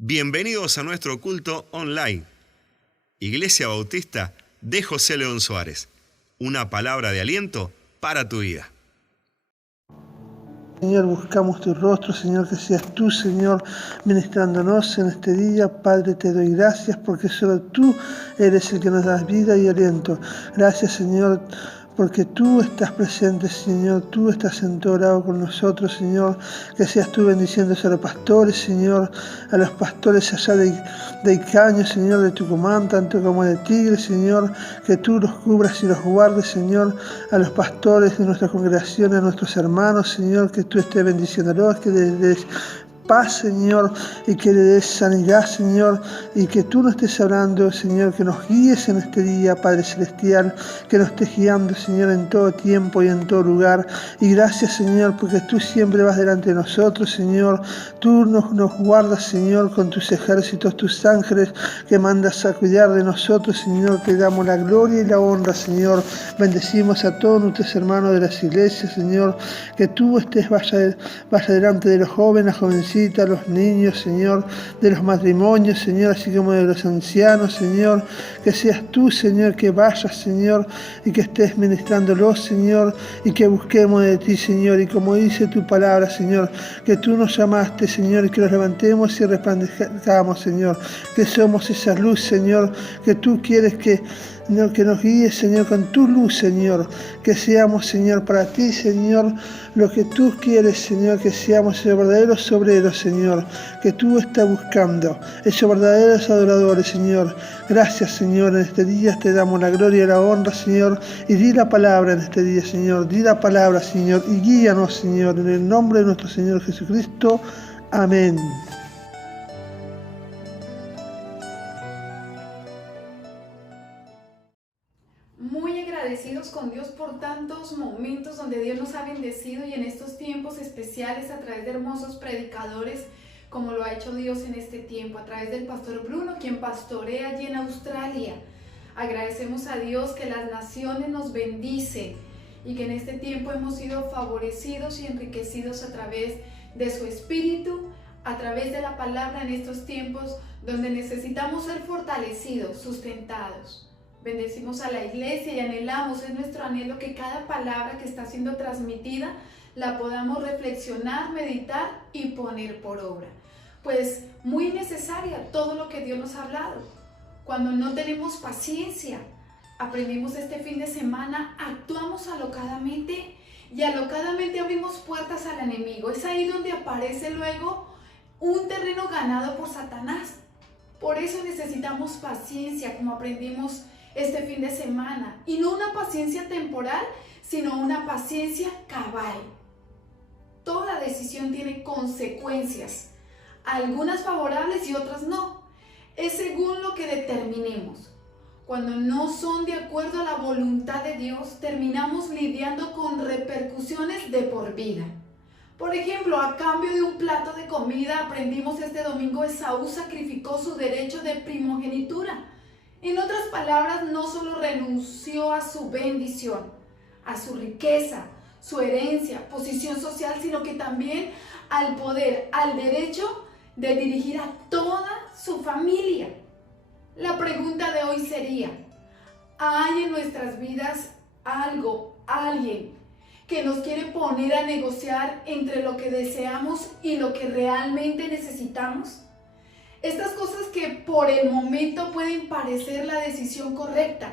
Bienvenidos a nuestro culto online. Iglesia Bautista de José León Suárez. Una palabra de aliento para tu vida. Señor, buscamos tu rostro, Señor, que seas tú, Señor, ministrándonos en este día. Padre, te doy gracias porque solo tú eres el que nos das vida y aliento. Gracias, Señor, porque tú estás presente, Señor, tú estás en todo lado con nosotros, Señor, que seas tú bendiciéndose a los pastores, Señor, a los pastores allá de Icaño, Señor, de Tucumán, tanto como de Tigre, Señor, que tú los cubras y los guardes, Señor, a los pastores de nuestra congregación, a nuestros hermanos, Señor, que tú estés bendiciéndolos, que les des paz, Señor, y que le des sanidad, Señor, y que tú nos estés hablando, Señor, que nos guíes en este día, Padre Celestial, que nos estés guiando, Señor, en todo tiempo y en todo lugar. Y gracias, Señor, porque tú siempre vas delante de nosotros, Señor. Tú nos guardas, Señor, con tus ejércitos, tus ángeles que mandas a cuidar de nosotros, Señor. Te damos la gloria y la honra, Señor. Bendecimos a todos nuestros hermanos de las iglesias, Señor, que tú vaya delante de los jóvenes, las jovencitas, los niños, Señor, de los matrimonios, Señor, así como de los ancianos, Señor, que seas tú, Señor, que vayas, Señor, y que estés ministrándolos, Señor, y que busquemos de ti, Señor, y como dice tu palabra, Señor, que tú nos llamaste, Señor, y que los levantemos y resplandezcamos, Señor, que somos esa luz, Señor, que tú quieres que nos guíes, Señor, con tu luz, Señor, que seamos, Señor, para ti, Señor, lo que tú quieres, Señor, que seamos esos verdaderos obreros, Señor, que tú estás buscando, esos verdaderos adoradores, Señor. Gracias, Señor, en este día te damos la gloria y la honra, Señor, y di la palabra en este día, Señor, di la palabra, Señor, y guíanos, Señor, en el nombre de nuestro Señor Jesucristo. Amén. Muy agradecidos con Dios por tantos momentos donde Dios nos ha bendecido y en estos tiempos especiales a través de hermosos predicadores como lo ha hecho Dios en este tiempo, a través del pastor Bruno, quien pastorea allí en Australia. Agradecemos a Dios que las naciones nos bendice y que en este tiempo hemos sido favorecidos y enriquecidos a través de su espíritu, a través de la palabra en estos tiempos donde necesitamos ser fortalecidos, sustentados. Bendecimos a la iglesia y anhelamos, es nuestro anhelo que cada palabra que está siendo transmitida la podamos reflexionar, meditar y poner por obra. Pues muy necesaria todo lo que Dios nos ha hablado. Cuando no tenemos paciencia, aprendimos este fin de semana, actuamos alocadamente y alocadamente abrimos puertas al enemigo. Es ahí donde aparece luego un terreno ganado por Satanás. Por eso necesitamos paciencia, como aprendimos este fin de semana, y no una paciencia temporal, sino una paciencia cabal. Toda decisión tiene consecuencias, algunas favorables y otras no. Es según lo que determinemos. Cuando no son de acuerdo a la voluntad de Dios, terminamos lidiando con repercusiones de por vida. Por ejemplo, a cambio de un plato de comida, aprendimos este domingo, Esaú sacrificó su derecho de primogenitura. En otras palabras, no solo renunció a su bendición, a su riqueza, su herencia, posición social, sino que también al poder, al derecho de dirigir a toda su familia. La pregunta de hoy sería, ¿hay en nuestras vidas algo, alguien que nos quiere poner a negociar entre lo que deseamos y lo que realmente necesitamos? Estas cosas que por el momento pueden parecer la decisión correcta,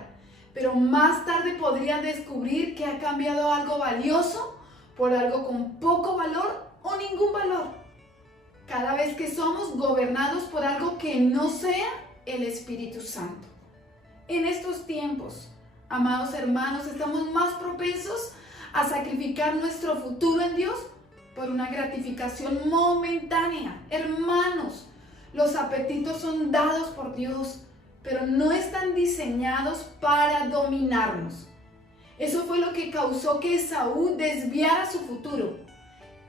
pero más tarde podrían descubrir que ha cambiado algo valioso por algo con poco valor o ningún valor. Cada vez que somos gobernados por algo que no sea el Espíritu Santo. En estos tiempos, amados hermanos, estamos más propensos a sacrificar nuestro futuro en Dios por una gratificación momentánea. Hermanos, los apetitos son dados por Dios, pero no están diseñados para dominarnos. Eso fue lo que causó que Esaú desviara su futuro.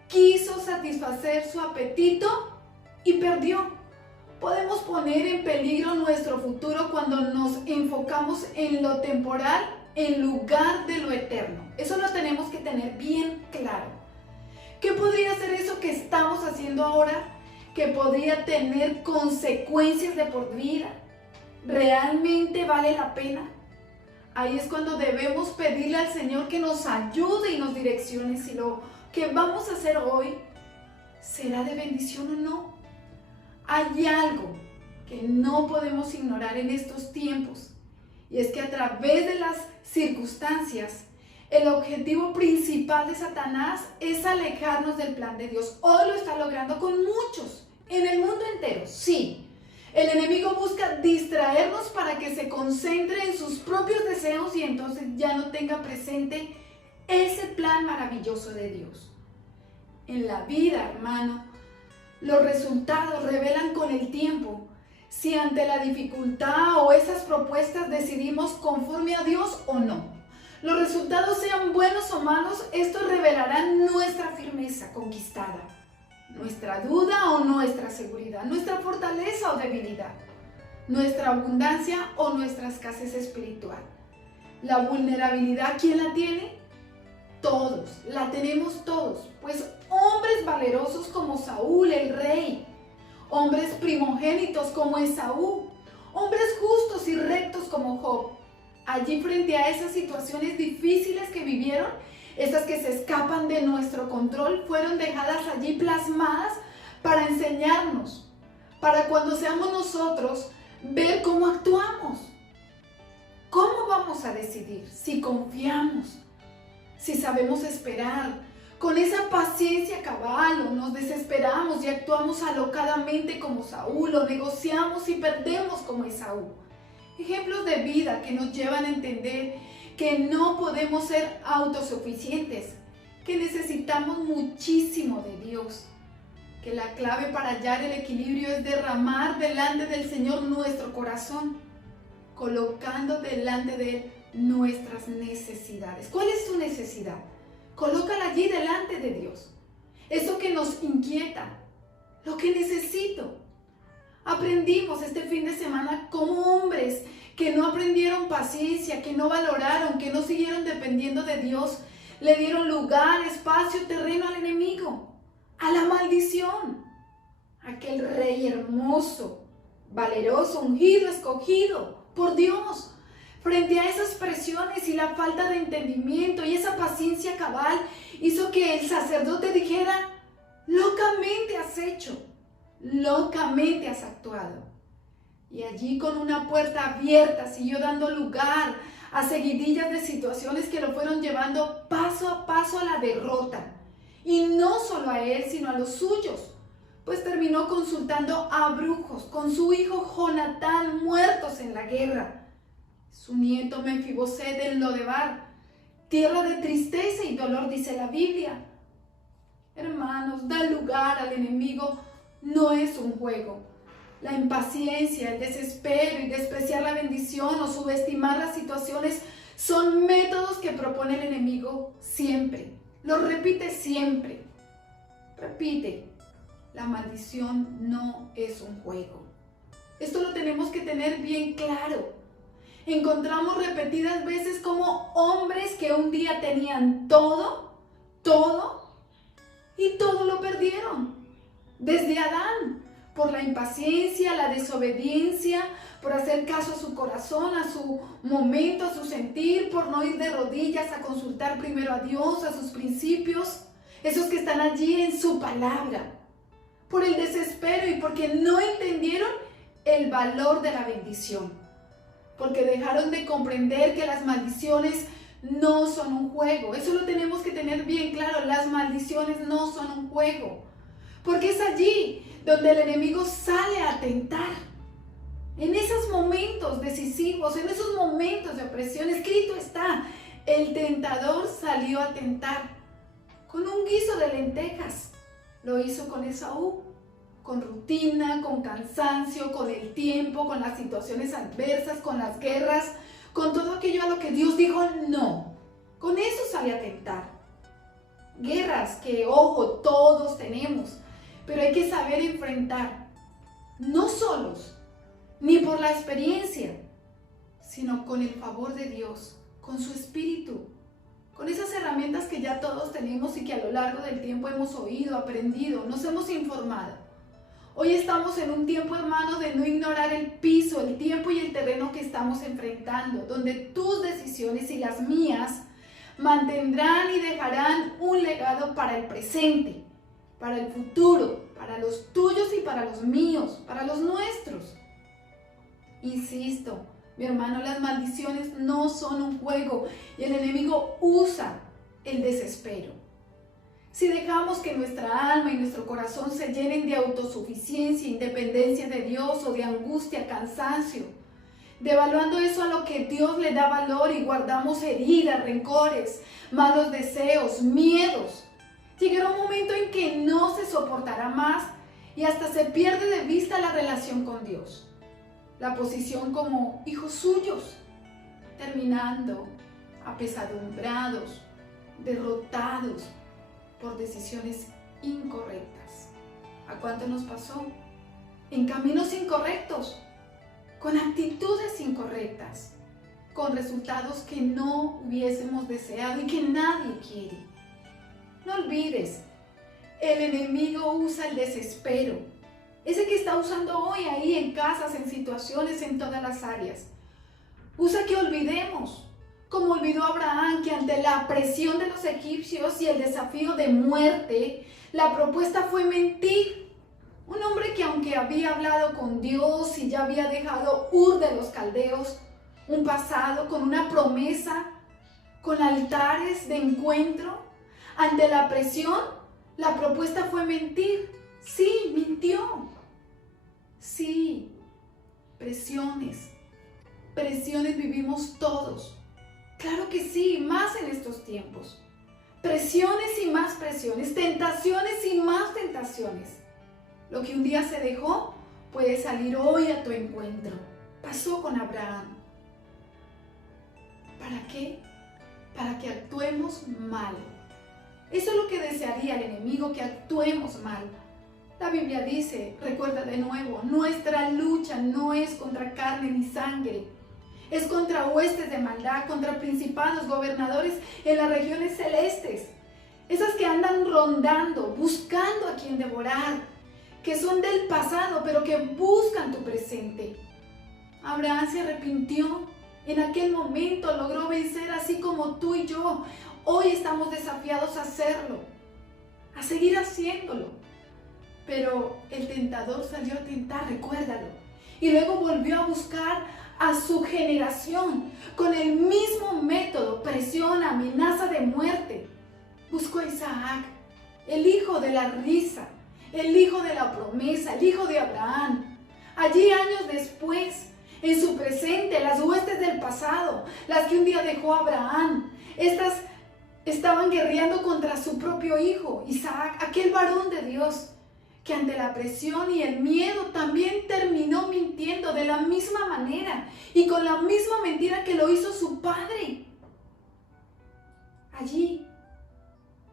Quiso satisfacer su apetito y perdió. Podemos poner en peligro nuestro futuro cuando nos enfocamos en lo temporal en lugar de lo eterno. Eso lo tenemos que tener bien claro. ¿Qué podría ser eso que estamos haciendo ahora que podría tener consecuencias de por vida, ¿realmente vale la pena? Ahí es cuando debemos pedirle al Señor que nos ayude y nos direccione si lo que vamos a hacer hoy será de bendición o no. Hay algo que no podemos ignorar en estos tiempos, y es que a través de las circunstancias, el objetivo principal de Satanás es alejarnos del plan de Dios. Hoy lo está logrando con muchos, en el mundo entero, sí. El enemigo busca distraernos para que se concentre en sus propios deseos y entonces ya no tenga presente ese plan maravilloso de Dios. En la vida, hermano, los resultados revelan con el tiempo si ante la dificultad o esas propuestas decidimos conforme a Dios o no. Los resultados sean buenos o malos, esto revelará nuestra firmeza conquistada, nuestra duda o nuestra seguridad, nuestra fortaleza o debilidad, nuestra abundancia o nuestra escasez espiritual. La vulnerabilidad, ¿quién la tiene? Todos, la tenemos todos, pues hombres valerosos como Saúl, el rey, hombres primogénitos como Esaú, hombres justos y rectos como Job, allí frente a esas situaciones difíciles que vivieron, esas que se escapan de nuestro control, fueron dejadas allí plasmadas para enseñarnos, para cuando seamos nosotros, ver cómo actuamos. ¿Cómo vamos a decidir? Si confiamos, si sabemos esperar, con esa paciencia cabal, o nos desesperamos y actuamos alocadamente como Saúl, o negociamos y perdemos como Esaú. Ejemplos de vida que nos llevan a entender que no podemos ser autosuficientes, que necesitamos muchísimo de Dios, que la clave para hallar el equilibrio es derramar delante del Señor nuestro corazón, colocando delante de Él nuestras necesidades. ¿Cuál es tu necesidad? Colócala allí delante de Dios. Eso que nos inquieta, lo que necesito. Aprendimos este fin de semana como hombres que no aprendieron paciencia, que no valoraron, que no siguieron dependiendo de Dios, le dieron lugar, espacio, terreno al enemigo, a la maldición. Aquel rey hermoso, valeroso, ungido, escogido por Dios. Frente a esas presiones y la falta de entendimiento y esa paciencia cabal, hizo que el sacerdote dijera: locamente has hecho, locamente has actuado. Y allí, con una puerta abierta, siguió dando lugar a seguidillas de situaciones que lo fueron llevando paso a paso a la derrota. Y no solo a él, sino a los suyos, pues terminó consultando a brujos con su hijo Jonatán, muertos en la guerra, su nieto Mefiboset en Lodebar, tierra de tristeza y dolor, dice la Biblia. Hermanos, dar lugar al enemigo no es un juego. La impaciencia, el desespero y despreciar la bendición o subestimar las situaciones son métodos que propone el enemigo siempre. Lo repite siempre. Repite, la maldición no es un juego. Esto lo tenemos que tener bien claro. Encontramos repetidas veces como hombres que un día tenían todo, y todo lo perdieron. Desde Adán, por la impaciencia, la desobediencia, por hacer caso a su corazón, a su momento, a su sentir, por no ir de rodillas a consultar primero a Dios, a sus principios, esos que están allí en su palabra, por el desespero y porque no entendieron el valor de la bendición. Porque dejaron de comprender que las maldiciones no son un juego. Eso lo tenemos que tener bien claro. Las maldiciones no son un juego. Porque es allí donde el enemigo sale a tentar. En esos momentos decisivos, en esos momentos de opresión, escrito está: el tentador salió a tentar con un guiso de lentejas. Lo hizo con Esaú. Con rutina, con cansancio, con el tiempo, con las situaciones adversas, con las guerras, con todo aquello a lo que Dios dijo no. Con eso sale a tentar. Guerras que, ojo, todos tenemos, pero hay que saber enfrentar, no solos, ni por la experiencia, sino con el favor de Dios, con su Espíritu, con esas herramientas que ya todos tenemos y que a lo largo del tiempo hemos oído, aprendido, nos hemos informado. Hoy estamos en un tiempo, hermano, de no ignorar el piso, el tiempo y el terreno que estamos enfrentando, donde tus decisiones y las mías mantendrán y dejarán un legado para el presente, para el futuro, para los tuyos y para los míos, para los nuestros. Insisto, mi hermano, las maldiciones no son un juego y el enemigo usa el desespero. Si dejamos que nuestra alma y nuestro corazón se llenen de autosuficiencia, independencia de Dios o de angustia, cansancio, devaluando eso a lo que Dios le da valor y guardamos heridas, rencores, malos deseos, miedos, llegará un momento en que no se soportará más y hasta se pierde de vista la relación con Dios, la posición como hijos suyos, terminando apesadumbrados, derrotados por decisiones incorrectas. ¿A cuánto nos pasó? En caminos incorrectos, con actitudes incorrectas, con resultados que no hubiésemos deseado y que nadie quiere. No olvides, el enemigo usa el desespero, ese que está usando hoy ahí en casas, en situaciones, en todas las áreas. Usa que olvidemos, como olvidó Abraham, que ante la presión de los egipcios y el desafío de muerte, la propuesta fue mentir. Un hombre que aunque había hablado con Dios y ya había dejado Ur de los Caldeos, un pasado con una promesa, con altares de encuentro, ante la presión, la propuesta fue mentir. Sí, mintió. Sí, presiones vivimos todos. Claro que sí, más en estos tiempos. Presiones y más presiones, tentaciones y más tentaciones. Lo que un día se dejó puede salir hoy a tu encuentro. Pasó con Abraham. ¿Para qué? Para que actuemos mal. Eso es lo que desearía el enemigo, que actuemos mal. La Biblia dice, recuerda de nuevo, nuestra lucha no es contra carne ni sangre. Es contra huestes de maldad, contra principados, gobernadores en las regiones celestes. Esas que andan rondando, buscando a quien devorar, que son del pasado, pero que buscan tu presente. Abraham se arrepintió. En aquel momento logró vencer, así como tú y yo. Hoy estamos desafiados a hacerlo, a seguir haciéndolo. Pero el tentador salió a tentar, recuérdalo. Y luego volvió a buscar a su generación con el mismo método, presión, amenaza de muerte. Buscó a Isaac, el hijo de la risa, el hijo de la promesa, el hijo de Abraham. Allí, años después, en su presente, las huestes del pasado, las que un día dejó Abraham, estas estaban guerreando contra su propio hijo, Isaac, aquel varón de Dios, que ante la presión y el miedo también terminó mintiendo de la misma manera y con la misma mentira que lo hizo su padre. Allí,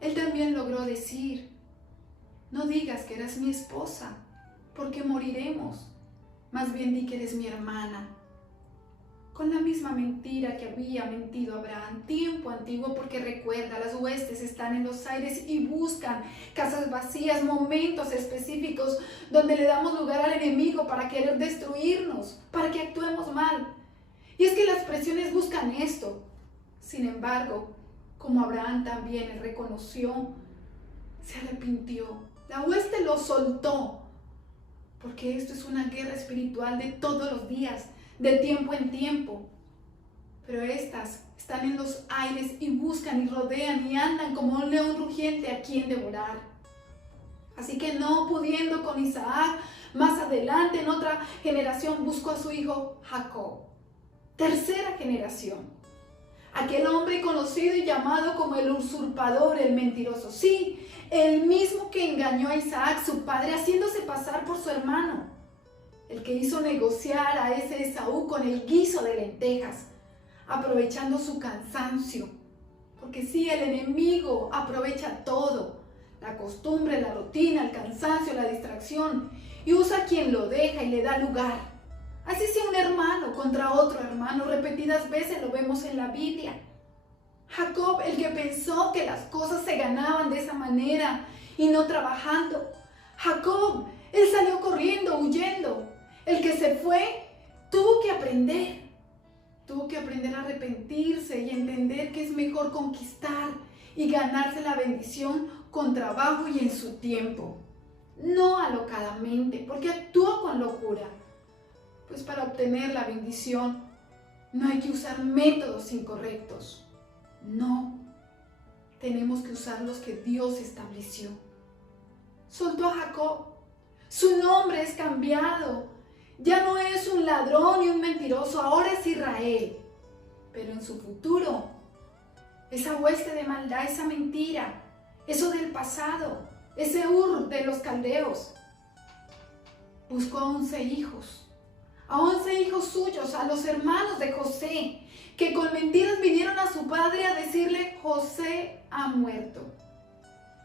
él también logró decir, no digas que eres mi esposa, porque moriremos, más bien di que eres mi hermana. Con la misma mentira que había mentido Abraham, tiempo antiguo, porque recuerda, las huestes están en los aires y buscan casas vacías, momentos específicos donde le damos lugar al enemigo para querer destruirnos, para que actuemos mal. Y es que las presiones buscan esto. Sin embargo, como Abraham también él reconoció, se arrepintió, la hueste lo soltó, porque esto es una guerra espiritual de todos los días, de tiempo en tiempo. Pero estas están en los aires y buscan y rodean y andan como un león rugiente a quien devorar. Así que no pudiendo con Isaac, más adelante en otra generación buscó a su hijo Jacob. Tercera generación. Aquel hombre conocido y llamado como el usurpador, el mentiroso. Sí, el mismo que engañó a Isaac, su padre, haciéndose pasar por su hermano. El que hizo negociar a ese Esaú con el guiso de lentejas, aprovechando su cansancio. Porque sí, el enemigo aprovecha todo. La costumbre, la rutina, el cansancio, la distracción. Y usa a quien lo deja y le da lugar. Así sea un hermano contra otro hermano, repetidas veces lo vemos en la Biblia. Jacob, el que pensó que las cosas se ganaban de esa manera y no trabajando. Jacob, Él salió corriendo, huyendo. El que se fue tuvo que aprender. Tuvo que aprender a arrepentirse y entender que es mejor conquistar y ganarse la bendición con trabajo y en su tiempo. No alocadamente, porque actuó con locura. Pues para obtener la bendición no hay que usar métodos incorrectos. No, tenemos que usar los que Dios estableció. Soltó a Jacob. Su nombre es cambiado. Ya no es un ladrón y un mentiroso, ahora es Israel. Pero en su futuro, esa hueste de maldad, esa mentira, eso del pasado, ese Ur de los caldeos, buscó a 11 hijos suyos, a los hermanos de José, que con mentiras vinieron a su padre a decirle: José ha muerto.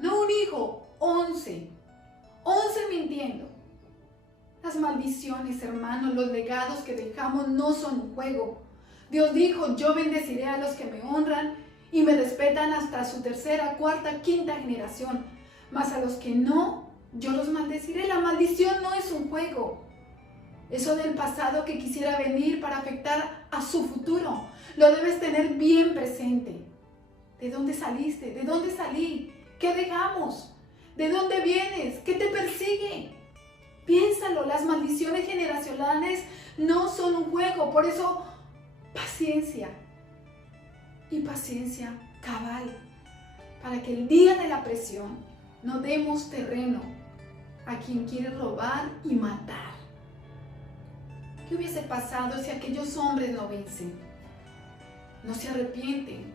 No un hijo, 11 mintiendo. Las maldiciones, hermanos, los legados que dejamos no son un juego. Dios dijo: yo bendeciré a los que me honran y me respetan hasta su tercera, cuarta, quinta generación. Mas a los que no, yo los maldeciré. La maldición no es un juego. Eso del pasado que quisiera venir para afectar a su futuro, lo debes tener bien presente. ¿De dónde saliste? ¿De dónde salí? ¿Qué dejamos? ¿De dónde vienes? ¿Qué te persigue? Piénsalo, las maldiciones generacionales no son un juego. Por eso, paciencia. Y paciencia cabal. Para que el día de la presión no demos terreno a quien quiere robar y matar. ¿Qué hubiese pasado si aquellos hombres no vencen? No se arrepienten,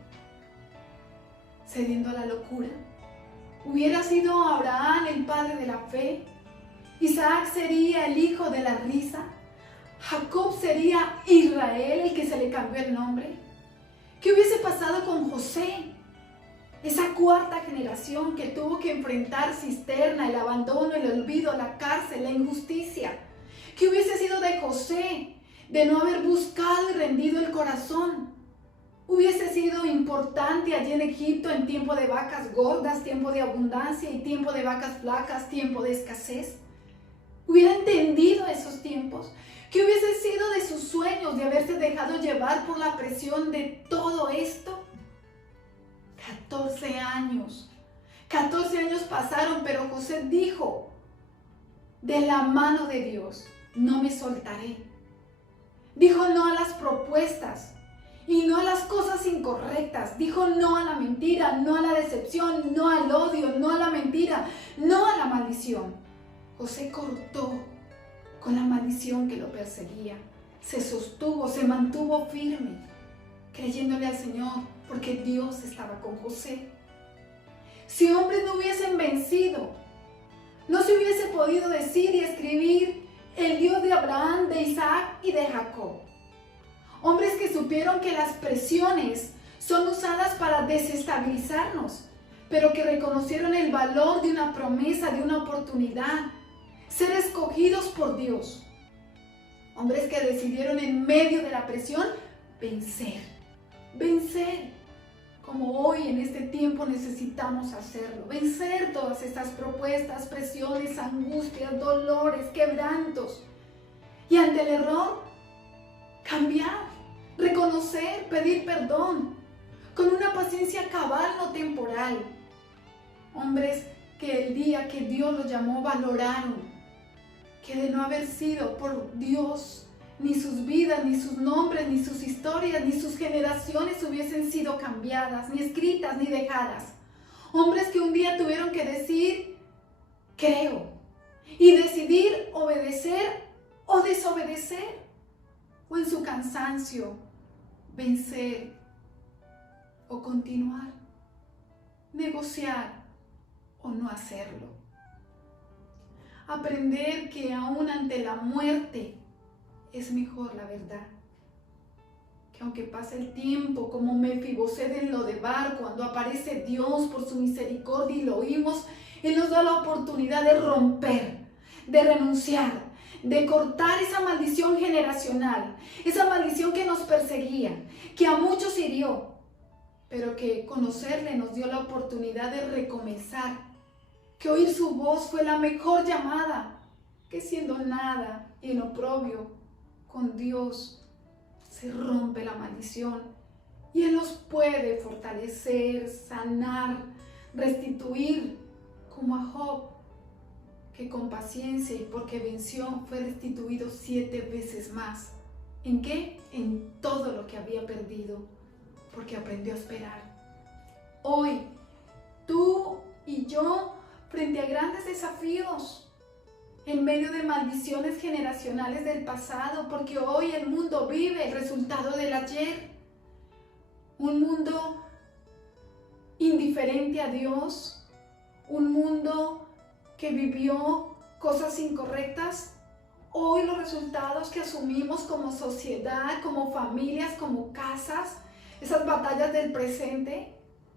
cediendo a la locura. Hubiera sido Abraham el padre de la fe. Isaac sería el hijo de la risa. Jacob sería Israel, el que se le cambió el nombre. ¿Qué hubiese pasado con José? Esa cuarta generación que tuvo que enfrentar cisterna, el abandono, el olvido, la cárcel, la injusticia. ¿Qué hubiese sido de José de no haber buscado y rendido el corazón? Hubiese sido importante allí en Egipto en tiempo de vacas gordas, tiempo de abundancia, y tiempo de vacas flacas, tiempo de escasez. Hubiera entendido esos tiempos. ¿Qué hubiese sido de sus sueños de haberse dejado llevar por la presión de todo esto? 14 años. 14 años pasaron, pero José dijo: de la mano de Dios no me soltaré. Dijo no a las propuestas y no a las cosas incorrectas. Dijo no a la mentira, no a la decepción, no al odio, no a la mentira, no a la maldición. José cortó con la maldición que lo perseguía. Se sostuvo, se mantuvo firme, creyéndole al Señor, porque Dios estaba con José. Si hombres no hubiesen vencido, no se hubiese podido decir y escribir el Dios de Abraham, de Isaac y de Jacob. Hombres que supieron que las presiones son usadas para desestabilizarnos, pero que reconocieron el valor de una promesa, de una oportunidad, ser escogidos por Dios. Hombres que decidieron en medio de la presión vencer, como hoy en este tiempo necesitamos hacerlo, vencer todas estas propuestas, presiones, angustias, dolores, quebrantos, y ante el error, cambiar, reconocer, pedir perdón, con una paciencia cabal, no temporal. Hombres que el día que Dios los llamó valoraron que de no haber sido por Dios, ni sus vidas, ni sus nombres, ni sus historias, ni sus generaciones hubiesen sido cambiadas, ni escritas, ni dejadas. Hombres que un día tuvieron que decir, creo, y decidir obedecer o desobedecer, o en su cansancio, vencer o continuar, negociar o no hacerlo. Aprender que aún ante la muerte es mejor la verdad. Que aunque pase el tiempo, como Mefiboseth en Lodebar, cuando aparece Dios por su misericordia y lo oímos, Él nos da la oportunidad de romper, de renunciar, de cortar esa maldición generacional, esa maldición que nos perseguía, que a muchos hirió, pero que conocerle nos dio la oportunidad de recomenzar, que oír su voz fue la mejor llamada, que siendo nada y en oprobio, con Dios se rompe la maldición y Él nos puede fortalecer, sanar, restituir, como a Job, que con paciencia y porque venció fue restituido 7 veces más. ¿En qué? En todo lo que había perdido, porque aprendió a esperar. Hoy, tú y yo, frente a grandes desafíos, en medio de maldiciones generacionales del pasado, porque hoy el mundo vive el resultado del ayer. Un mundo indiferente a Dios, un mundo que vivió cosas incorrectas. Hoy los resultados que asumimos como sociedad, como familias, como casas, esas batallas del presente,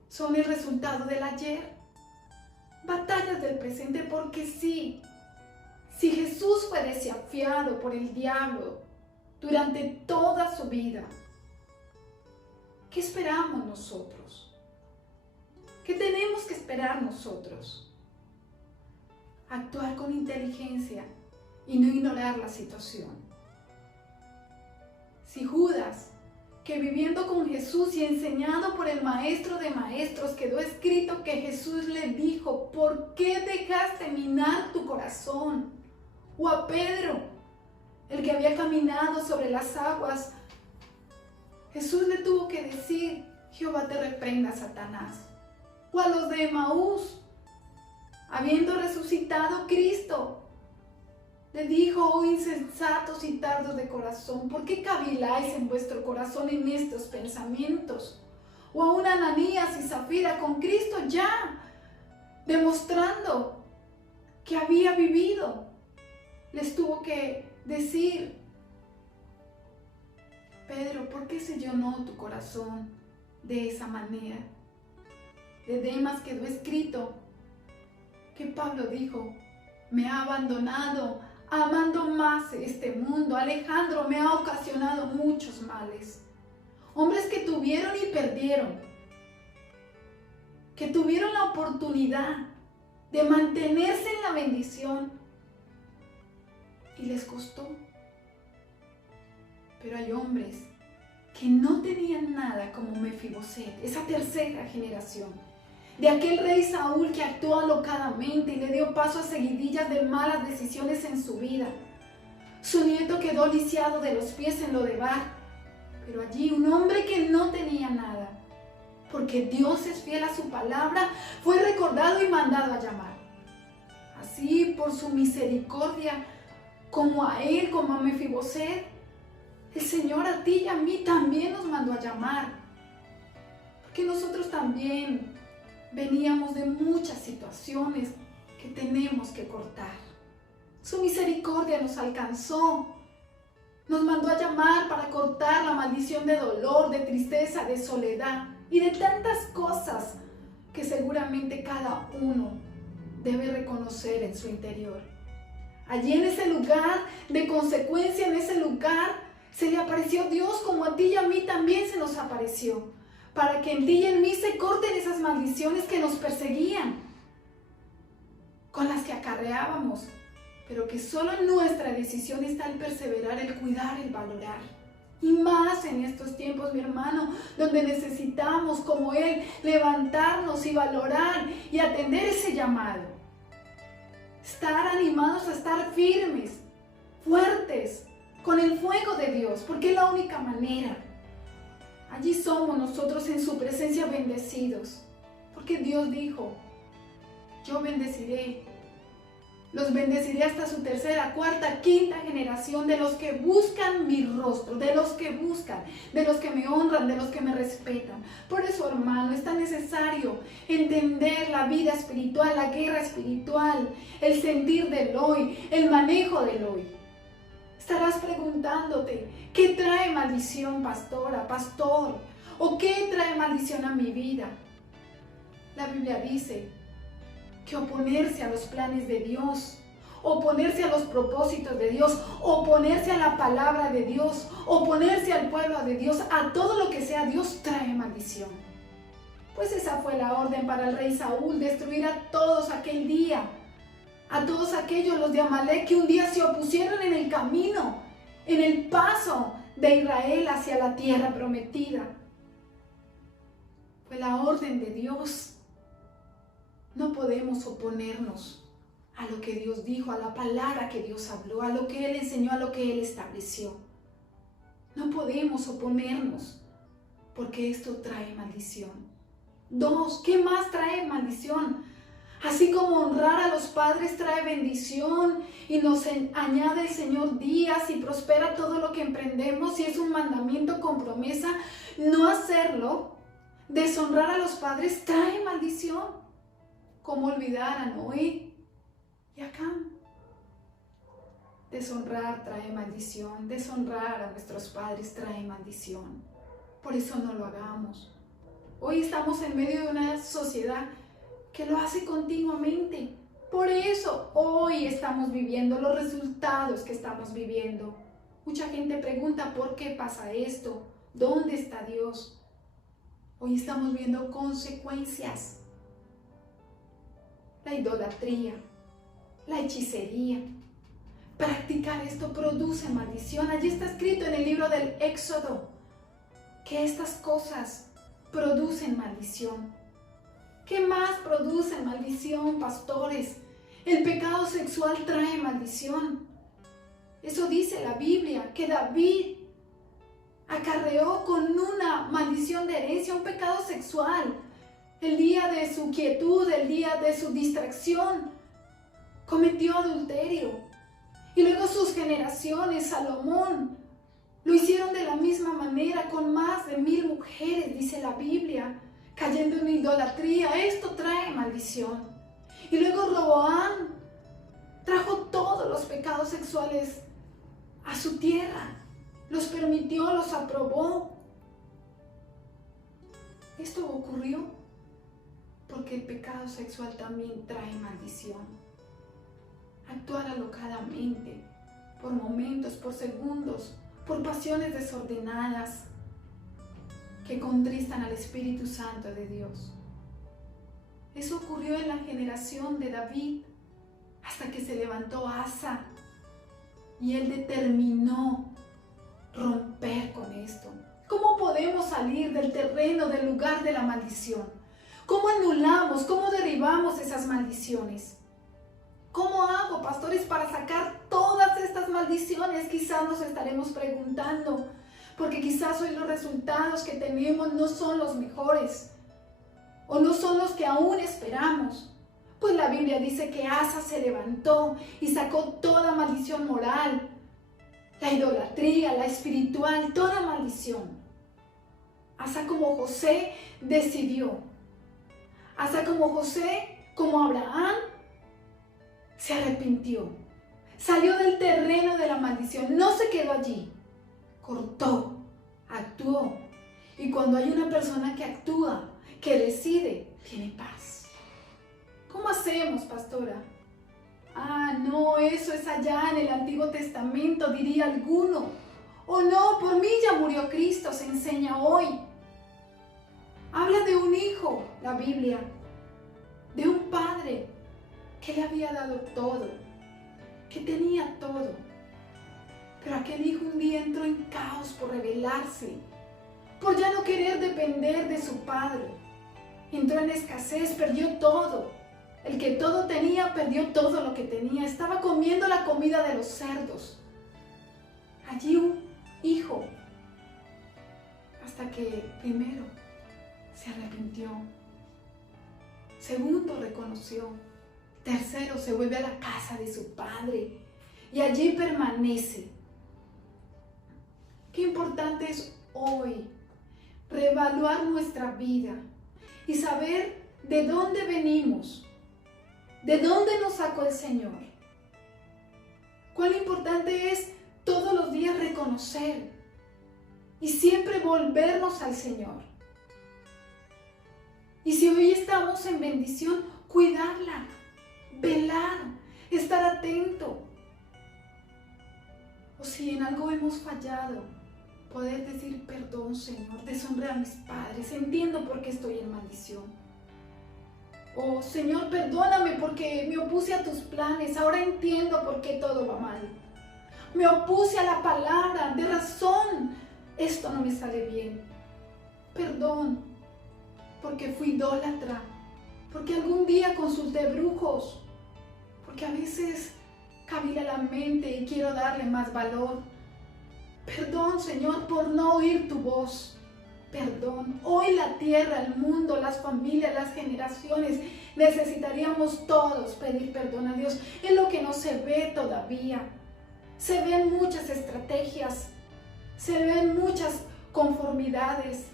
son el resultado del ayer. Batallas del presente porque sí. Si Jesús fue desafiado por el diablo durante toda su vida, ¿qué esperamos nosotros? ¿Qué tenemos que esperar nosotros? Actuar con inteligencia y no ignorar la situación. Si Judas, que viviendo con Jesús y enseñado por el Maestro de Maestros, quedó escrito que Jesús le dijo: ¿por qué dejaste minar tu corazón? O a Pedro, el que había caminado sobre las aguas, Jesús le tuvo que decir: Jehová te reprenda, Satanás. O a los de Emaús, habiendo resucitado Cristo, le dijo: oh insensatos y tardos de corazón, ¿por qué caviláis en vuestro corazón en estos pensamientos? O a un Ananías y Zafira con Cristo ya, demostrando que había vivido, les tuvo que decir: Pedro, ¿por qué se llenó tu corazón de esa manera? De Demas quedó escrito que Pablo dijo: me ha abandonado, amando más este mundo. Alejandro me ha ocasionado muchos males. Hombres que tuvieron y perdieron, que tuvieron la oportunidad de mantenerse en la bendición y les costó. Pero hay hombres que no tenían nada, como Mefiboset, esa tercera generación, de aquel rey Saúl que actuó alocadamente y le dio paso a seguidillas de malas decisiones en su vida. Su nieto quedó lisiado de los pies en Lodebar, pero allí un hombre que no tenía nada, porque Dios es fiel a su palabra, fue recordado y mandado a llamar. Así, por su misericordia, como a él, como a Mefiboset, el Señor a ti y a mí también nos mandó a llamar, porque nosotros también veníamos de muchas situaciones que tenemos que cortar. Su misericordia nos alcanzó, nos mandó a llamar para cortar la maldición de dolor, de tristeza, de soledad y de tantas cosas que seguramente cada uno debe reconocer en su interior. Allí en ese lugar de consecuencia, en ese lugar, se le apareció Dios como a ti y a mí también se nos apareció, para que en ti y en mí se corten esas maldiciones que nos perseguían, con las que acarreábamos, pero que solo en nuestra decisión está el perseverar, el cuidar, el valorar. Y más en estos tiempos, mi hermano, donde necesitamos, como Él, levantarnos y valorar y atender ese llamado. Estar animados a estar firmes, fuertes, con el fuego de Dios, porque es la única manera. Allí somos nosotros en su presencia bendecidos, porque Dios dijo: yo bendeciré, los bendeciré hasta su tercera, cuarta, quinta generación de los que buscan mi rostro, de los que buscan, de los que me honran, de los que me respetan. Por eso, hermano, es tan necesario entender la vida espiritual, la guerra espiritual, el sentir del hoy, el manejo del hoy. Estarás preguntándote: ¿qué trae maldición, pastora, pastor? ¿O qué trae maldición a mi vida? La Biblia dice que oponerse a los planes de Dios, oponerse a los propósitos de Dios, oponerse a la palabra de Dios, oponerse al pueblo de Dios, a todo lo que sea Dios, trae maldición. Pues esa fue la orden para el rey Saúl: destruir a todos aquel día, a todos aquellos, los de Amalek, que un día se opusieron en el camino, en el paso de Israel hacia la tierra prometida. Fue la orden de Dios. No podemos oponernos a lo que Dios dijo, a la palabra que Dios habló, a lo que Él enseñó, a lo que Él estableció. No podemos oponernos, porque esto trae maldición. 2, ¿qué más trae maldición? Así como honrar a los padres trae bendición y nos añade el Señor días y prospera todo lo que emprendemos, y es un mandamiento con promesa, no hacerlo, deshonrar a los padres trae maldición. ¿Cómo olvidar a Noé y a Cam? Deshonrar trae maldición, deshonrar a nuestros padres trae maldición. Por eso no lo hagamos. Hoy estamos en medio de una sociedad que lo hace continuamente. Por eso hoy estamos viviendo los resultados que estamos viviendo. Mucha gente pregunta ¿por qué pasa esto? ¿Dónde está Dios? Hoy estamos viendo consecuencias. La idolatría, la hechicería. Practicar esto produce maldición. Allí está escrito en el libro del Éxodo que estas cosas producen maldición. ¿Qué más produce maldición, pastores? El pecado sexual trae maldición. Eso dice la Biblia, que David acarreó con una maldición de herencia, un pecado sexual. El día de su quietud, el día de su distracción, cometió adulterio. Y luego sus generaciones, Salomón, lo hicieron de la misma manera, con más de 1000 mujeres, dice la Biblia, cayendo en idolatría. Esto trae maldición. Y luego Roboam trajo todos los pecados sexuales a su tierra. Los permitió, los aprobó. Esto ocurrió porque el pecado sexual también trae maldición. Actuar alocadamente, por momentos, por segundos, por pasiones desordenadas que contristan al Espíritu Santo de Dios. Eso ocurrió en la generación de David, hasta que se levantó Asa y él determinó romper con esto. ¿Cómo podemos salir del terreno, del lugar de la maldición? ¿Cómo anulamos, cómo derribamos esas maldiciones? ¿Cómo hago, pastores, para sacar todas estas maldiciones? Quizás nos estaremos preguntando, porque quizás hoy los resultados que tenemos no son los mejores, o no son los que aún esperamos. Pues la Biblia dice que Asa se levantó y sacó toda maldición moral, la idolatría, la espiritual, toda maldición. Asa, como José, decidió. Asa, como José, como Abraham, se arrepintió. Salió del terreno de la maldición, no se quedó allí. Cortó, actuó. Y cuando hay una persona que actúa, que decide, tiene paz. ¿Cómo hacemos, pastora? Ah, no, eso es allá en el Antiguo Testamento, diría alguno. O no, por mí ya murió Cristo, se enseña hoy. Habla de un hijo, la Biblia, de un padre que le había dado todo, que tenía todo. Pero aquel hijo un día entró en caos por rebelarse, por ya no querer depender de su padre. Entró en escasez, perdió todo. El que todo tenía, perdió todo lo que tenía. Estaba comiendo la comida de los cerdos. Allí un hijo, hasta que primero se arrepintió, segundo reconoció, tercero se vuelve a la casa de su padre y allí permanece. Qué importante es hoy reevaluar nuestra vida y saber de dónde venimos, de dónde nos sacó el Señor. Cuán importante es todos los días reconocer y siempre volvernos al Señor. Y si hoy estamos en bendición, cuidarla, velar, estar atento. O si en algo hemos fallado, poder decir perdón, Señor, deshonré a mis padres, entiendo por qué estoy en maldición. O Señor, perdóname porque me opuse a tus planes, ahora entiendo por qué todo va mal. Me opuse a la palabra, de razón, esto no me sale bien. Perdón, porque fui idólatra, porque algún día consulté brujos, porque a veces cavila la mente y quiero darle más valor. Perdón, Señor, por no oír tu voz. Perdón. Hoy la tierra, el mundo, las familias, las generaciones, necesitaríamos todos pedir perdón a Dios. Es lo que no se ve todavía. Se ven muchas estrategias, se ven muchas conformidades,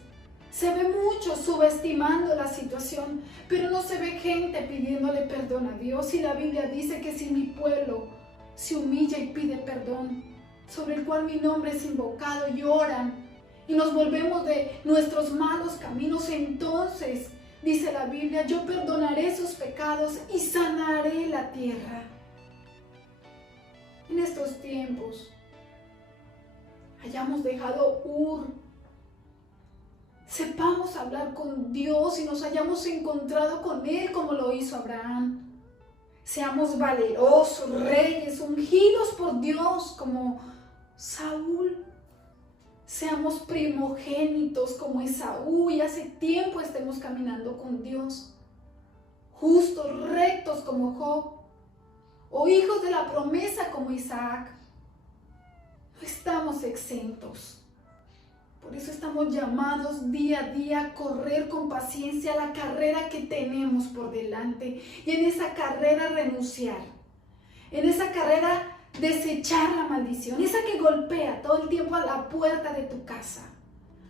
se ve mucho subestimando la situación, pero no se ve gente pidiéndole perdón a Dios. Y la Biblia dice que si mi pueblo se humilla y pide perdón, sobre el cual mi nombre es invocado, y oran, y nos volvemos de nuestros malos caminos, entonces, dice la Biblia, yo perdonaré sus pecados y sanaré la tierra. En estos tiempos, hayamos dejado sepamos hablar con Dios y nos hayamos encontrado con Él como lo hizo Abraham. Seamos valerosos, reyes, ungidos por Dios como Saúl. Seamos primogénitos como Esaú y hace tiempo estemos caminando con Dios. Justos, rectos como Job, o hijos de la promesa como Isaac. No estamos exentos. Por eso estamos llamados día a día a correr con paciencia la carrera que tenemos por delante. Y en esa carrera renunciar. En esa carrera desechar la maldición. Esa que golpea todo el tiempo a la puerta de tu casa.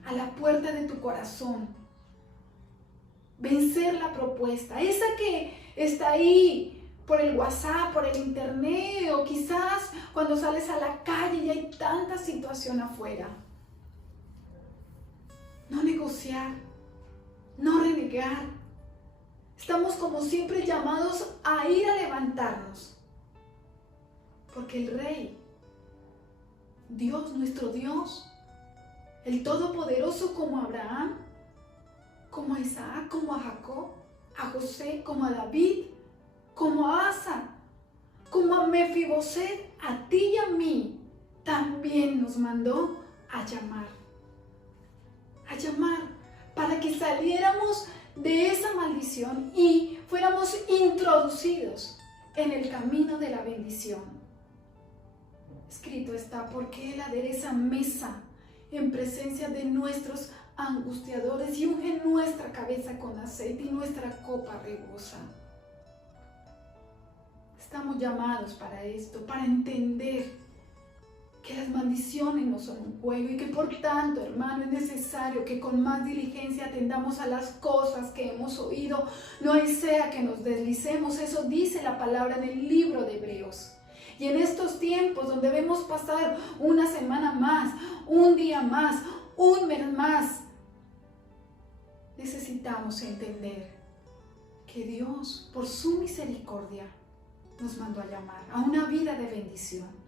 A la puerta de tu corazón. Vencer la propuesta. Esa que está ahí por el WhatsApp, por el internet, o quizás cuando sales a la calle y hay tanta situación afuera. No negociar, no renegar. Estamos como siempre llamados a ir a levantarnos. Porque el Rey, Dios, nuestro Dios, el Todopoderoso como a Abraham, como a Isaac, como a Jacob, a José, como a David, como a Asa, como a Mefiboset, a ti y a mí, también nos mandó a llamar para que saliéramos de esa maldición y fuéramos introducidos en el camino de la bendición. Escrito está, porque Él adereza mesa en presencia de nuestros angustiadores y unge nuestra cabeza con aceite y nuestra copa rebosa. Estamos llamados para esto, para entender que las maldiciones no son un juego y que por tanto, hermano, es necesario que con más diligencia atendamos a las cosas que hemos oído. No sea que nos deslicemos, eso dice la palabra en el libro de Hebreos. Y en estos tiempos donde debemos pasar una semana más, un día más, un mes más, necesitamos entender que Dios, por su misericordia, nos mandó a llamar a una vida de bendición.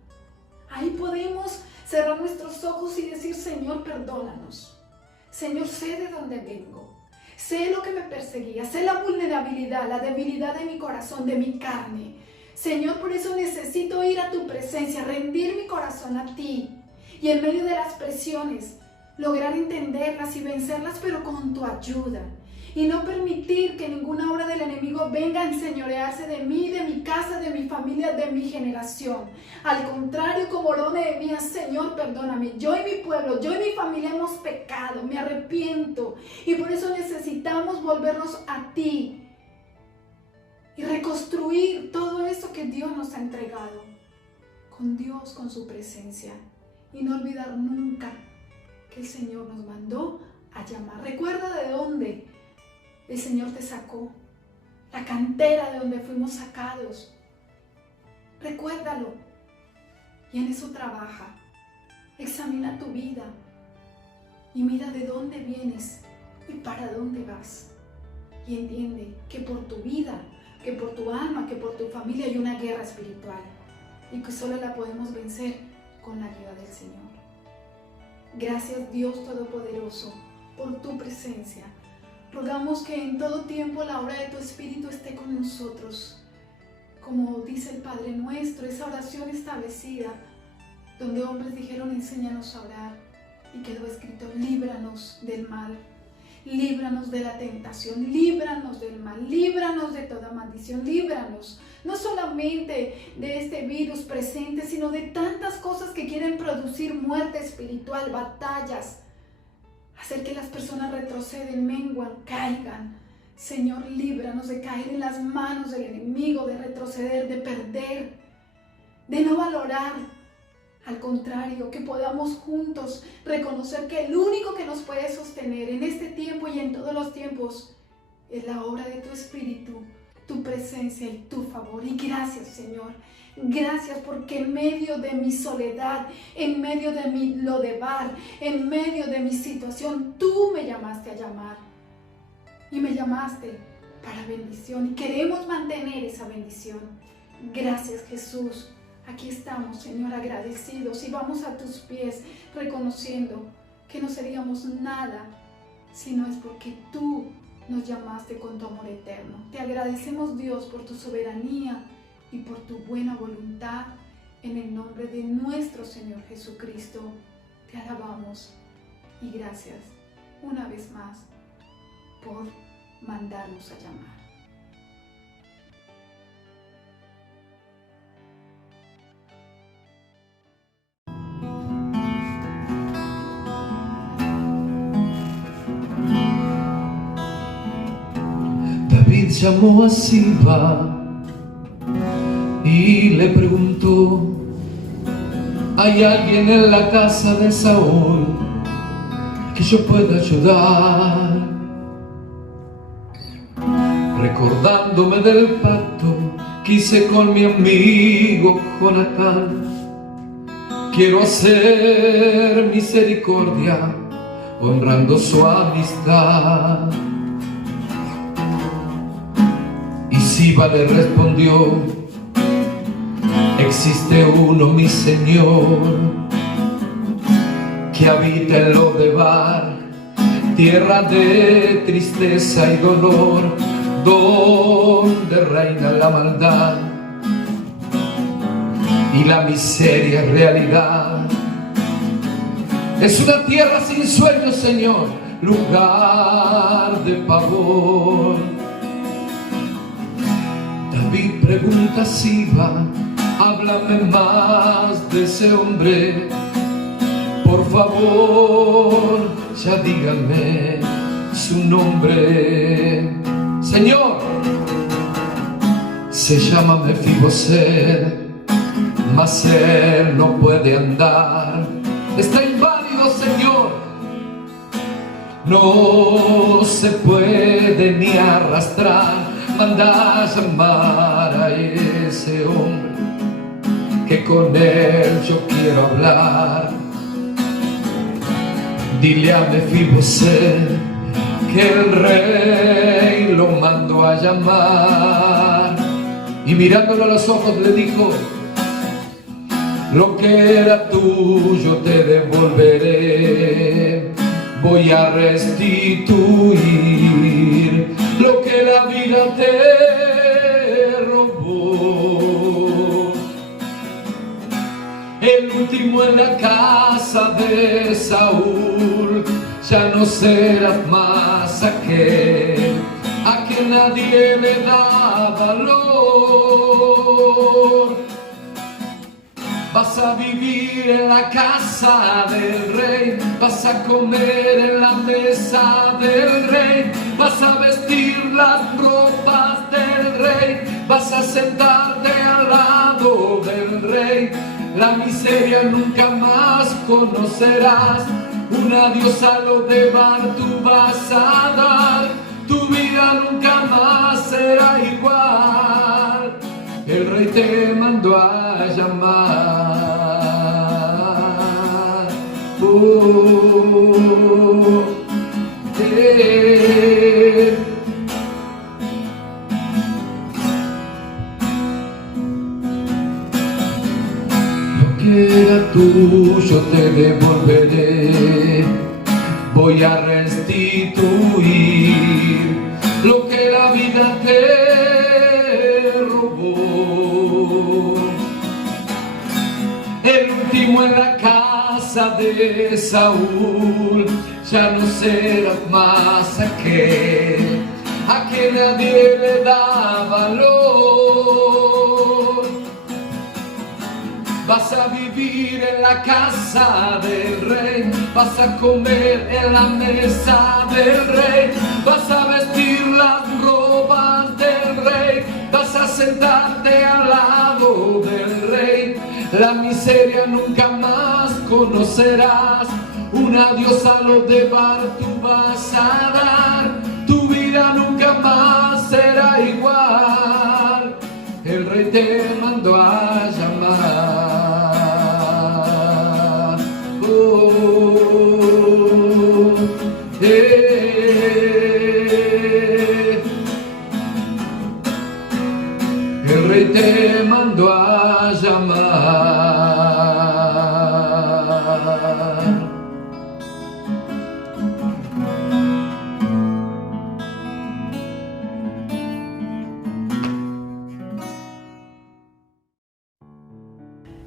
Ahí podemos cerrar nuestros ojos y decir, Señor, perdónanos. Señor, sé de dónde vengo. Sé lo que me perseguía. Sé la vulnerabilidad, la debilidad de mi corazón, de mi carne. Señor, por eso necesito ir a tu presencia, rendir mi corazón a ti. Y en medio de las presiones, lograr entenderlas y vencerlas, pero con tu ayuda. Y no permitir que ninguna obra del enemigo venga a enseñorearse de mí, de mi casa, de mi familia, de mi generación. Al contrario, como oró Nehemías, Señor, perdóname. Yo y mi pueblo, yo y mi familia hemos pecado, me arrepiento. Y por eso necesitamos volvernos a ti y reconstruir todo eso que Dios nos ha entregado. Con Dios, con su presencia. Y no olvidar nunca que el Señor nos mandó a llamar. Recuerda de dónde el Señor te sacó, la cantera de donde fuimos sacados. Recuérdalo y en eso trabaja. Examina tu vida y mira de dónde vienes y para dónde vas. Y entiende que por tu vida, que por tu alma, que por tu familia hay una guerra espiritual y que solo la podemos vencer con la ayuda del Señor. Gracias, Dios Todopoderoso, por tu presencia. Rogamos que en todo tiempo la obra de tu Espíritu esté con nosotros. Como dice el Padre Nuestro, esa oración establecida, donde hombres dijeron, enséñanos a orar, y quedó escrito, líbranos del mal, líbranos de la tentación, líbranos del mal, líbranos de toda maldición, líbranos, no solamente de este virus presente, sino de tantas cosas que quieren producir muerte espiritual, batallas, hacer que las personas retroceden, menguan, caigan. Señor, líbranos de caer en las manos del enemigo, de retroceder, de perder, de no valorar. Al contrario, que podamos juntos reconocer que el único que nos puede sostener en este tiempo y en todos los tiempos es la obra de tu Espíritu, tu presencia y tu favor. Y gracias, Señor. Gracias porque en medio de mi soledad, en medio de mi lodebar, en medio de mi situación, tú me llamaste a llamar. Y me llamaste para bendición. Y queremos mantener esa bendición. Gracias, Jesús. Aquí estamos, Señor, agradecidos y vamos a tus pies reconociendo que no seríamos nada si no es porque tú nos llamaste con tu amor eterno. Te agradecemos, Dios, por tu soberanía y por tu buena voluntad. En el nombre de nuestro Señor Jesucristo, te alabamos y gracias una vez más por mandarnos a llamar. David llamó a Siba y le preguntó, ¿hay alguien en la casa de Saúl que yo pueda ayudar? Recordándome del pacto que hice con mi amigo Jonatán, quiero hacer misericordia honrando su amistad. Y Siba le respondió, existe uno, mi Señor, que habita en Lodebar, tierra de tristeza y dolor, donde reina la maldad y la miseria es realidad. Es una tierra sin sueños, Señor, lugar de pavor. David pregunta a Siba, háblame más de ese hombre, por favor, ya dígame su nombre. Señor, se llama Mefiboset, mas él no puede andar, está inválido, Señor, no se puede ni arrastrar. Manda a llamar a ese hombre, que con él yo quiero hablar. Dile a Mefiboset que el rey lo mandó a llamar. Y mirándolo a los ojos le dijo, lo que era tuyo te devolveré, voy a restituir lo que la vida te robó. El último en la casa de Saúl, ya no serás más aquel a quien nadie le da valor. Vas a vivir en la casa del rey, vas a comer en la mesa del rey, vas a vestir las ropas del rey, vas a sentarte al lado del rey. La miseria nunca más conocerás, un adiós a Lodebar tú vas a dar, tu vida nunca más será igual. El rey te mandó a llamar. Lo que era tuyo te devolveré, voy a restituir casa de Saúl ya no serás más aquel a quien nadie le da valor. Vas a vivir en la casa del rey, vas a comer en la mesa del rey, vas a vestir las ropas del rey, vas a sentarte al lado del rey. La miseria nunca más conocerás, un adiós a los de bar tú vas a dar, tu vida nunca más será igual. El rey te mandó a llamar. El rey te mandó a llamar.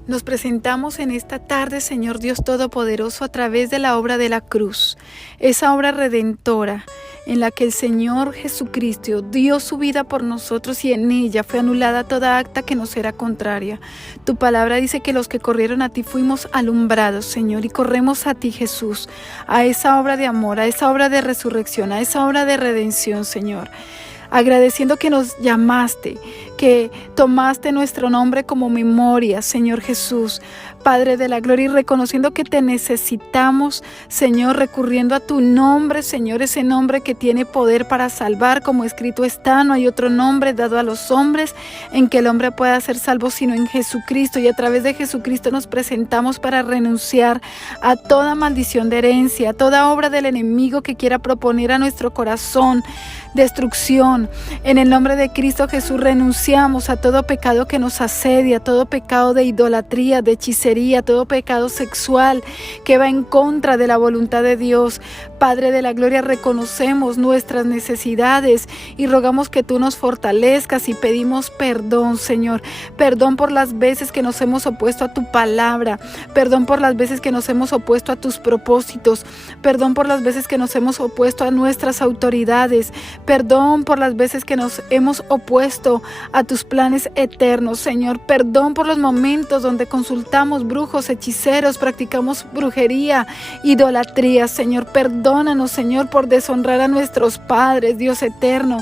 Nos presentamos en esta tarde, Señor Dios Todopoderoso, a través de la obra de la cruz, esa obra redentora en la que el Señor Jesucristo dio su vida por nosotros y en ella fue anulada toda acta que nos era contraria. Tu palabra dice que los que corrieron a ti fuimos alumbrados, Señor, y corremos a ti, Jesús, a esa obra de amor, a esa obra de resurrección, a esa obra de redención, Señor. Agradeciendo que nos llamaste, que tomaste nuestro nombre como memoria, Señor Jesús, Padre de la gloria, y reconociendo que te necesitamos, Señor, recurriendo a tu nombre, Señor, ese nombre que tiene poder para salvar, como escrito está, no hay otro nombre dado a los hombres en que el hombre pueda ser salvo sino en Jesucristo, y a través de Jesucristo nos presentamos para renunciar a toda maldición de herencia, a toda obra del enemigo que quiera proponer a nuestro corazón destrucción. En el nombre de Cristo Jesús renunciamos a todo pecado que nos asedia, a todo pecado de idolatría, de hechicería, todo pecado sexual que va en contra de la voluntad de Dios. Padre de la gloria, reconocemos nuestras necesidades y rogamos que tú nos fortalezcas y pedimos perdón, Señor. Perdón por las veces que nos hemos opuesto a tu palabra. Perdón por las veces que nos hemos opuesto a tus propósitos. Perdón por las veces que nos hemos opuesto a nuestras autoridades. Perdón por las veces que nos hemos opuesto a tus planes eternos, Señor. Perdón por los momentos donde consultamos brujos, hechiceros, practicamos brujería, idolatría, Señor. Perdónanos, Señor, por deshonrar a nuestros padres, Dios eterno.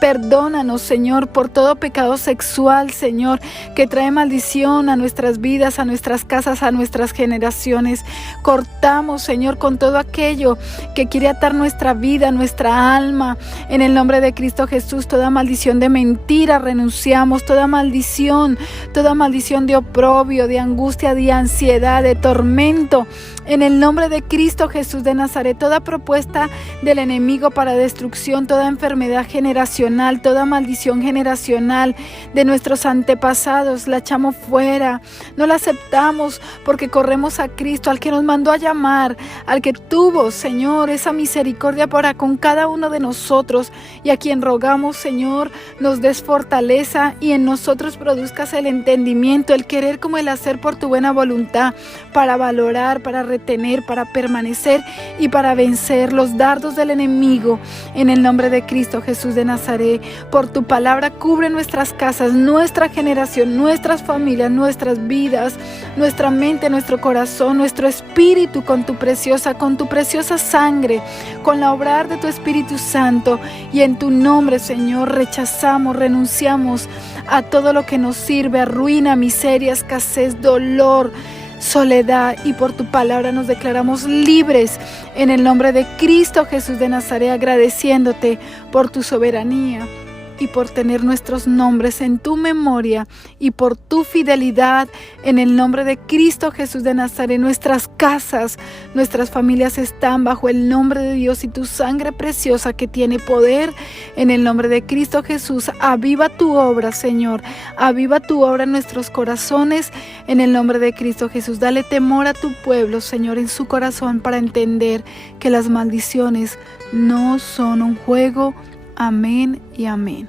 Perdónanos, Señor, por todo pecado sexual, Señor, que trae maldición a nuestras vidas, a nuestras casas, a nuestras generaciones. Cortamos, Señor, con todo aquello que quiere atar nuestra vida, nuestra alma. En el nombre de Cristo Jesús, toda maldición de mentira renunciamos, toda maldición de oprobio, de angustia, de ansiedad, de tormento. En el nombre de Cristo Jesús de Nazaret, toda propuesta del enemigo para destrucción, toda enfermedad generacional, toda maldición generacional de nuestros antepasados, la echamos fuera. No la aceptamos porque corremos a Cristo, al que nos mandó a llamar, al que tuvo, Señor, esa misericordia para con cada uno de nosotros y a quien rogamos, Señor, nos des fortaleza y en nosotros produzcas el entendimiento, el querer como el hacer por tu buena voluntad, para valorar, para retener, para permanecer y para vencer los dardos del enemigo. En el nombre de Cristo Jesús de Nazaret, por tu palabra cubre nuestras casas, nuestra generación, nuestras familias, nuestras vidas, nuestra mente, nuestro corazón, nuestro espíritu con tu preciosa sangre, con la obrar de tu Espíritu Santo. Y en tu nombre, Señor, rechazamos, renunciamos a todo lo que nos sirve, a ruina, miseria, escasez, dolor, soledad, y por tu palabra nos declaramos libres en el nombre de Cristo Jesús de Nazaret, agradeciéndote por tu soberanía y por tener nuestros nombres en tu memoria y por tu fidelidad. En el nombre de Cristo Jesús de Nazaret, nuestras casas, nuestras familias están bajo el nombre de Dios y tu sangre preciosa que tiene poder. En el nombre de Cristo Jesús, aviva tu obra, Señor, aviva tu obra en nuestros corazones. En el nombre de Cristo Jesús, dale temor a tu pueblo, Señor, en su corazón, para entender que las maldiciones no son un juego. Amén y amén.